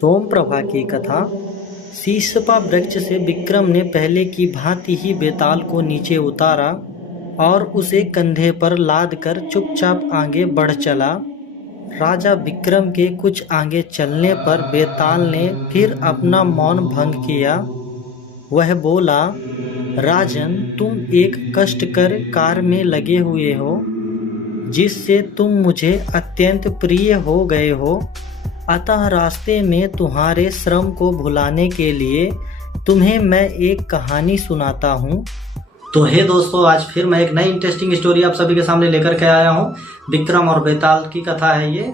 सोमप्रभा की कथा। शीशपा वृक्ष से विक्रम ने पहले की भांति ही बेताल को नीचे उतारा और उसे कंधे पर लाद कर चुपचाप आगे बढ़ चला। राजा विक्रम के कुछ आगे चलने पर बेताल ने फिर अपना मौन भंग किया। वह बोला, राजन, तुम एक कष्टकर कार्य में लगे हुए हो, जिससे तुम मुझे अत्यंत प्रिय हो गए हो। अतः रास्ते में तुम्हारे श्रम को भुलाने के लिए तुम्हें मैं एक कहानी सुनाता हूँ। तो हे दोस्तों, आज फिर मैं एक नई इंटरेस्टिंग स्टोरी आप सभी के सामने लेकर के आया हूँ। विक्रम और बेताल की कथा है ये,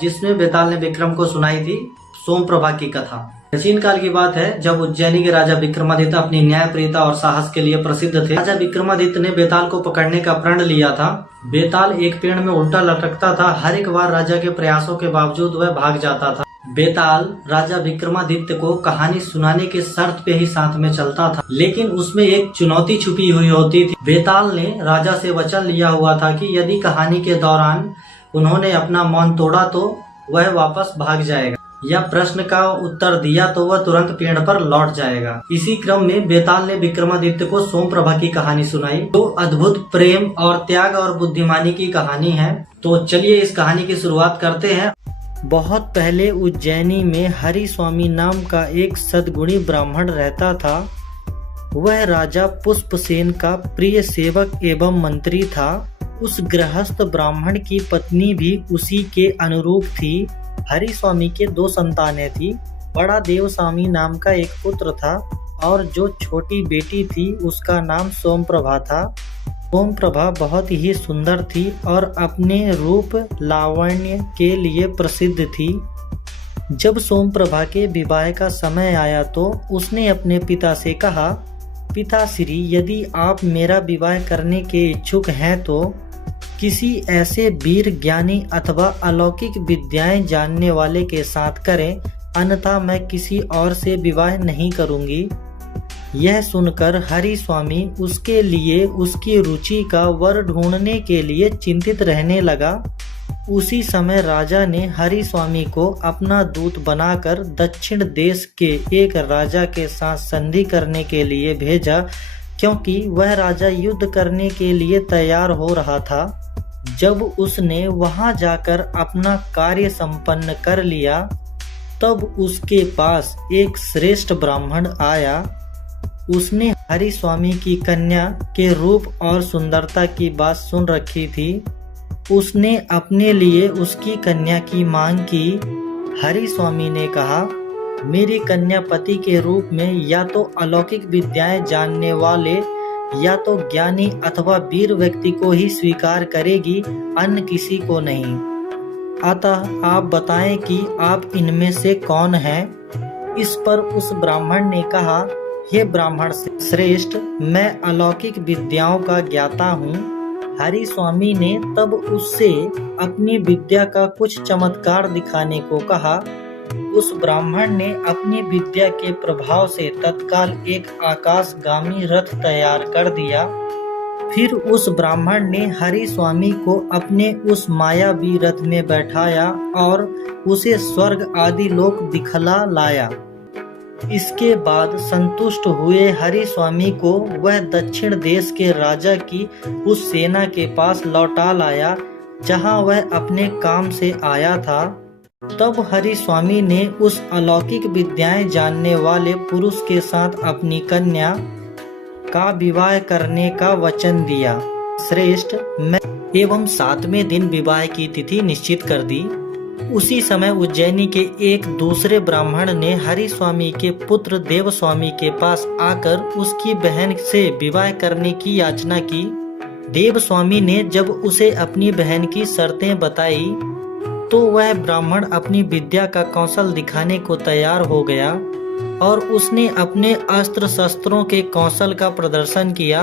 जिसमें बेताल ने विक्रम को सुनाई थी सोमप्रभा की कथा। प्राचीन काल की बात है, जब उज्जैनी के राजा विक्रमादित्य अपनी न्यायप्रियता और साहस के लिए प्रसिद्ध थे। राजा विक्रमादित्य ने बेताल को पकड़ने का प्रण लिया था। बेताल एक पेड़ में उल्टा लटकता था। हर एक बार राजा के प्रयासों के बावजूद वह भाग जाता था। बेताल राजा विक्रमादित्य को कहानी सुनाने के शर्त पे ही साथ में चलता था, लेकिन उसमें एक चुनौती छुपी हुई होती थी। बेताल ने राजा से वचन लिया हुआ था कि यदि कहानी के दौरान उन्होंने अपना मौन तोड़ा तो वह वापस भाग जाएगा, या प्रश्न का उत्तर दिया तो वह तुरंत पेड़ पर लौट जाएगा। इसी क्रम में बेताल ने विक्रमादित्य को सोमप्रभा की कहानी सुनाई। तो अद्भुत प्रेम और त्याग और बुद्धिमानी की कहानी है। तो चलिए इस कहानी की शुरुआत करते हैं। बहुत पहले उज्जैनी में हरि स्वामी नाम का एक सद्गुणी ब्राह्मण रहता था। वह राजा पुष्पसेन का प्रिय सेवक एवं मंत्री था। उस गृहस्थ ब्राह्मण की पत्नी भी उसी के अनुरूप थी। हरि स्वामी के 2 संतानें थी। बड़ा देवस्वामी नाम का एक पुत्र था और जो छोटी बेटी थी उसका नाम सोमप्रभा था। सोमप्रभा बहुत ही सुंदर थी और अपने रूप लावण्य के लिए प्रसिद्ध थी। जब सोमप्रभा के विवाह का समय आया तो उसने अपने पिता से कहा, पिताश्री, यदि आप मेरा विवाह करने के इच्छुक हैं तो किसी ऐसे वीर ज्ञानी अथवा अलौकिक विद्याएं जानने वाले के साथ करें, अन्यथा मैं किसी और से विवाह नहीं करूंगी। यह सुनकर हरि स्वामी उसके लिए उसकी रुचि का वर ढूंढने के लिए चिंतित रहने लगा। उसी समय राजा ने हरि स्वामी को अपना दूत बनाकर दक्षिण देश के एक राजा के साथ संधि करने के लिए भेजा, क्योंकि वह राजा युद्ध करने के लिए तैयार हो रहा था। जब उसने वहां जाकर अपना कार्य संपन्न कर लिया, तब उसके पास एक श्रेष्ठ ब्राह्मण आया। उसने हरि स्वामी की कन्या के रूप और सुंदरता की बात सुन रखी थी। उसने अपने लिए उसकी कन्या की मांग की। हरि स्वामी ने कहा, मेरी कन्या पति के रूप में या तो अलौकिक विद्याएं जानने वाले या तो ज्ञानी अथवा वीर व्यक्ति को ही स्वीकार करेगी, अन्य किसी को नहीं। अतः आप बताएं कि आप इनमें से कौन हैं। इस पर उस ब्राह्मण ने कहा, हे ब्राह्मण श्रेष्ठ, मैं अलौकिक विद्याओं का ज्ञाता हूँ। हरि स्वामी ने तब उससे अपनी विद्या का कुछ चमत्कार दिखाने को कहा। उस ब्राह्मण ने अपनी विद्या के प्रभाव से तत्काल एक आकाशगामी रथ तैयार कर दिया। फिर उस ब्राह्मण ने हरि स्वामी को अपने उस मायावी रथ में बैठाया और उसे स्वर्ग आदि लोक दिखला लाया। इसके बाद संतुष्ट हुए हरि स्वामी को वह दक्षिण देश के राजा की उस सेना के पास लौटा लाया, जहां वह अपने काम से आया था। तब हरि स्वामी ने उस अलौकिक विद्याएं जानने वाले पुरुष के साथ अपनी कन्या का विवाह करने का वचन दिया। श्रेष्ठ, मैं एवं 7वें दिन विवाह की तिथि निश्चित कर दी। उसी समय उज्जैनी के एक दूसरे ब्राह्मण ने हरि स्वामी के पुत्र देवस्वामी के पास आकर उसकी बहन से विवाह करने की याचना की। देवस्वामी ने जब उसे अपनी बहन की शर्तें बताई तो वह ब्राह्मण अपनी विद्या का कौशल दिखाने को तैयार हो गया और उसने अपने अस्त्र शस्त्रों के कौशल का प्रदर्शन किया।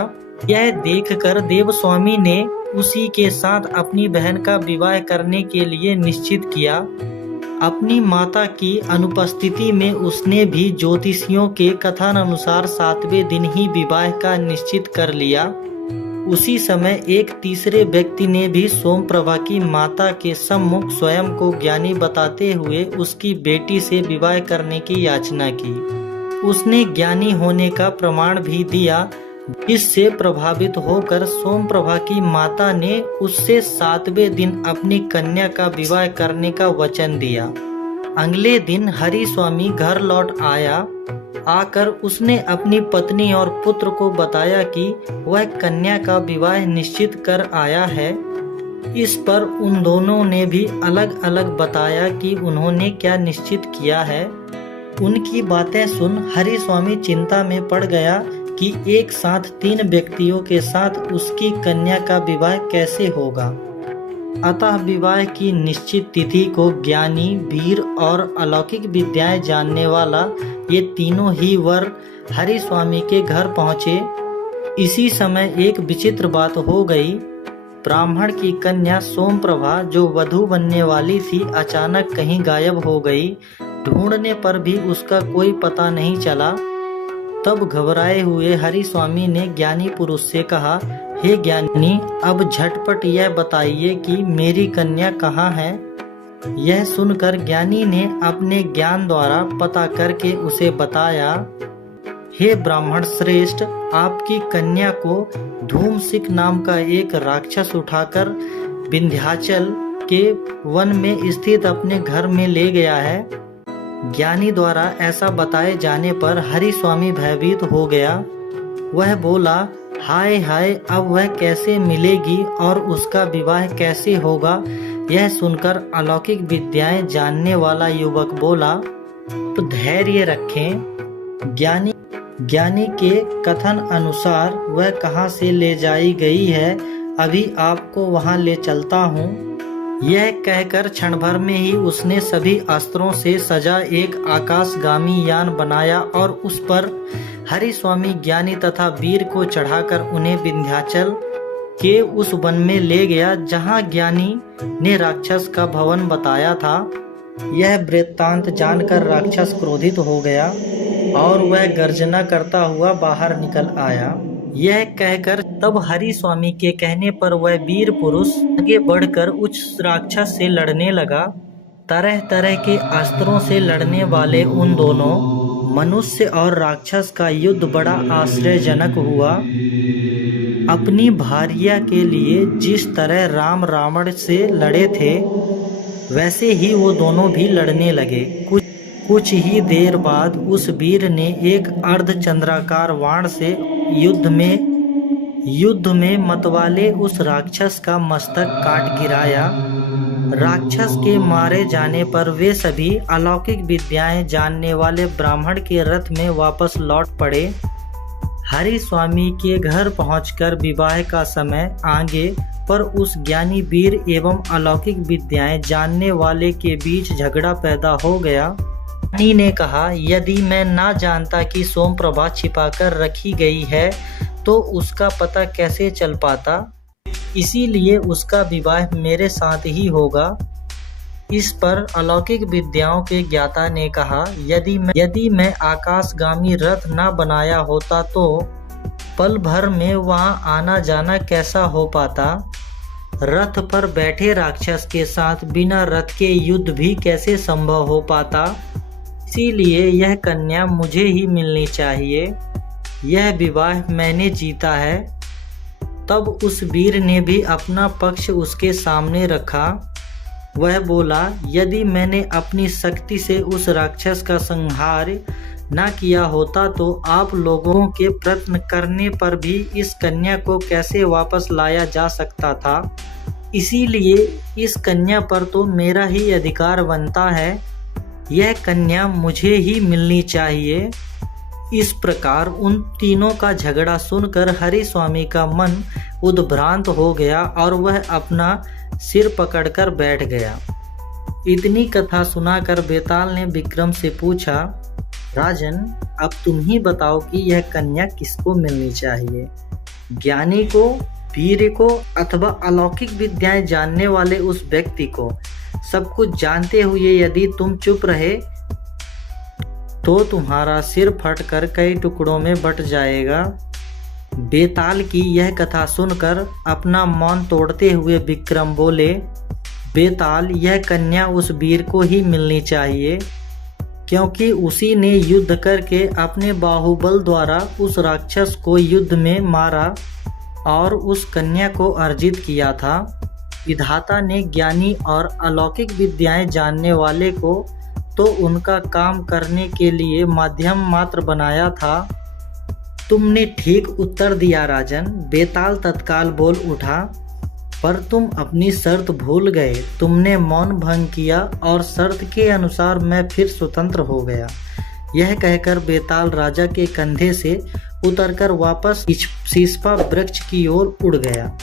यह देखकर देवस्वामी ने उसी के साथ अपनी बहन का विवाह करने के लिए निश्चित किया। अपनी माता की अनुपस्थिति में उसने भी ज्योतिषियों के कथन अनुसार 7वें दिन ही विवाह का निश्चित कर लिया। उसी समय एक तीसरे व्यक्ति ने भी सोमप्रभा की माता के सम्मुख स्वयं को ज्ञानी बताते हुए उसकी बेटी से विवाह करने की याचना की। उसने ज्ञानी होने का प्रमाण भी दिया, जिससे प्रभावित होकर सोमप्रभा की माता ने उससे 7वें दिन अपनी कन्या का विवाह करने का वचन दिया। अगले दिन हरि स्वामी घर लौट आया। आकर उसने अपनी पत्नी और पुत्र को बताया कि वह कन्या का विवाह निश्चित कर आया है। इस पर उन दोनों ने भी अलग अलग बताया कि उन्होंने क्या निश्चित किया है। उनकी बातें सुन हरि स्वामी चिंता में पड़ गया कि एक साथ 3 व्यक्तियों के साथ उसकी कन्या का विवाह कैसे होगा। अतः विवाह की निश्चित तिथि को ज्ञानी, वीर और अलौकिक विद्याएं जानने वाला ये तीनों ही वर हरि स्वामी के घर पहुँचे। इसी समय एक विचित्र बात हो गई। ब्राह्मण की कन्या सोमप्रभा जो वधू बनने वाली थी, अचानक कहीं गायब हो गई। ढूंढने पर भी उसका कोई पता नहीं चला। तब घबराए हुए हरि स्वामी ने ज्ञानी पुरुष से कहा, हे ज्ञानी, अब झटपट यह बताइए कि मेरी कन्या कहाँ है। यह सुनकर ज्ञानी ने अपने ज्ञान द्वारा पता करके उसे बताया, हे ब्राह्मण श्रेष्ठ, आपकी कन्या को धूमसिक नाम का एक राक्षस उठाकर विंध्याचल के वन में स्थित अपने घर में ले गया है। ज्ञानी द्वारा ऐसा बताए जाने पर हरि स्वामी भयभीत हो गया। वह बोला, हाय हाय, अब वह कैसे मिलेगी और उसका विवाह कैसे होगा। यह सुनकर अलौकिक विद्याएं जानने वाला युवक बोला, तो धैर्य रखें। ज्ञानी के कथन अनुसार वह कहाँ से ले जाई गई है, अभी आपको वहाँ ले चलता हूँ। यह कहकर क्षण भर में ही उसने सभी अस्त्रों से सजा एक आकाशगामी यान बनाया और उस पर हरि स्वामी, ज्ञानी तथा वीर को चढ़ाकर उन्हें विंध्याचल के उस वन में ले गया जहाँ ज्ञानी ने राक्षस का भवन बताया था। यह वृत्तांत जानकर राक्षस क्रोधित हो गया और वह गर्जना करता हुआ बाहर निकल आया। यह कहकर तब हरि स्वामी के कहने पर वह वीर पुरुष आगे बढ़कर उस राक्षस से लड़ने लगा। तरह तरह के अस्त्रों से लड़ने वाले उन दोनों मनुष्य और राक्षस का युद्ध बड़ा आश्चर्यजनक हुआ। अपनी भार्या के लिए जिस तरह राम रावण से लड़े थे, वैसे ही वो दोनों भी लड़ने लगे। कुछ ही देर बाद उस वीर ने एक अर्धचंद्राकार बाण से युद्ध में मतवाले उस राक्षस का मस्तक काट गिराया। राक्षस के मारे जाने पर वे सभी अलौकिक विद्याएं जानने वाले ब्राह्मण के रथ में वापस लौट पड़े। हरि स्वामी के घर पहुंचकर विवाह का समय आगे पर उस ज्ञानी वीर एवं अलौकिक विद्याएं जानने वाले के बीच झगड़ा पैदा हो गया। ज्ञानी ने कहा, यदि मैं ना जानता कि सोमप्रभा छिपाकर रखी गई है तो उसका पता कैसे चल पाता, इसीलिए उसका विवाह मेरे साथ ही होगा। इस पर अलौकिक विद्याओं के ज्ञाता ने कहा, यदि मैं आकाशगामी रथ ना बनाया होता तो पल भर में वहां आना जाना कैसा हो पाता। रथ पर बैठे राक्षस के साथ बिना रथ के युद्ध भी कैसे संभव हो पाता। इसीलिए यह कन्या मुझे ही मिलनी चाहिए। यह विवाह मैंने जीता है। तब उस वीर ने भी अपना पक्ष उसके सामने रखा। वह बोला, यदि मैंने अपनी शक्ति से उस राक्षस का संहार न किया होता तो आप लोगों के प्रयत्न करने पर भी इस कन्या को कैसे वापस लाया जा सकता था। इसीलिए इस कन्या पर तो मेरा ही अधिकार बनता है। यह कन्या मुझे ही मिलनी चाहिए। इस प्रकार उन तीनों का झगड़ा सुनकर हरि स्वामी का मन उद्भ्रांत हो गया और वह अपना सिर पकड़कर बैठ गया। इतनी कथा सुनाकर बेताल ने विक्रम से पूछा, राजन, अब तुम ही बताओ कि यह कन्या किसको मिलनी चाहिए, ज्ञानी को, वीर को अथवा अलौकिक विद्याएं जानने वाले उस व्यक्ति को। सब कुछ जानते हुए यदि तुम चुप रहे तो तुम्हारा सिर फटकर कई टुकड़ों में बट जाएगा। बेताल की यह कथा सुनकर अपना मौन तोड़ते हुए विक्रम बोले, बेताल, यह कन्या उस वीर को ही मिलनी चाहिए, क्योंकि उसी ने युद्ध करके अपने बाहुबल द्वारा उस राक्षस को युद्ध में मारा और उस कन्या को अर्जित किया था। विधाता ने ज्ञानी और अलौकिक विद्याएं जानने वाले को तो उनका काम करने के लिए माध्यम मात्र बनाया था। तुमने ठीक उत्तर दिया राजन, बेताल तत्काल बोल उठा, पर तुम अपनी शर्त भूल गए। तुमने मौन भंग किया और शर्त के अनुसार मैं फिर स्वतंत्र हो गया। यह कहकर बेताल राजा के कंधे से उतरकर वापस शीशपा वृक्ष की ओर उड़ गया।